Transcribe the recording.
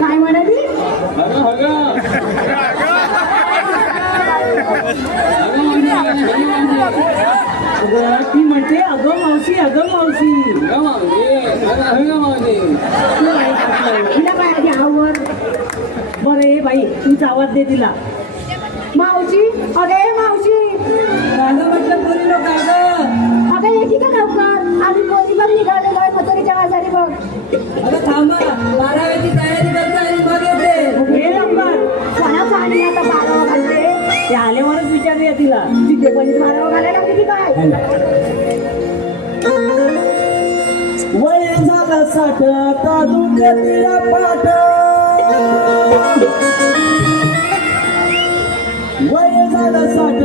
काय म्हणाली? ती म्हणते अगं मावशी तिला काय आधी आवर बरे बाई तुमचा आवाज दे तिला मावशी. अगे मावशी म्हटलं पुरी लोक अगं येते का लवकर आम्ही पोरी बघ निघालेलो आहे मथुरीच्या आजारी बघ. अगं थांबा 12वीची तयारी करते आणि मग येते हे लवकर मला पाणी आता 12 घालते ते आल्यावरच विचारूया तिला तिथे पण 12 घालायला किती काय वय झालं 60 आता दुखतीला पाठ वय झालं 60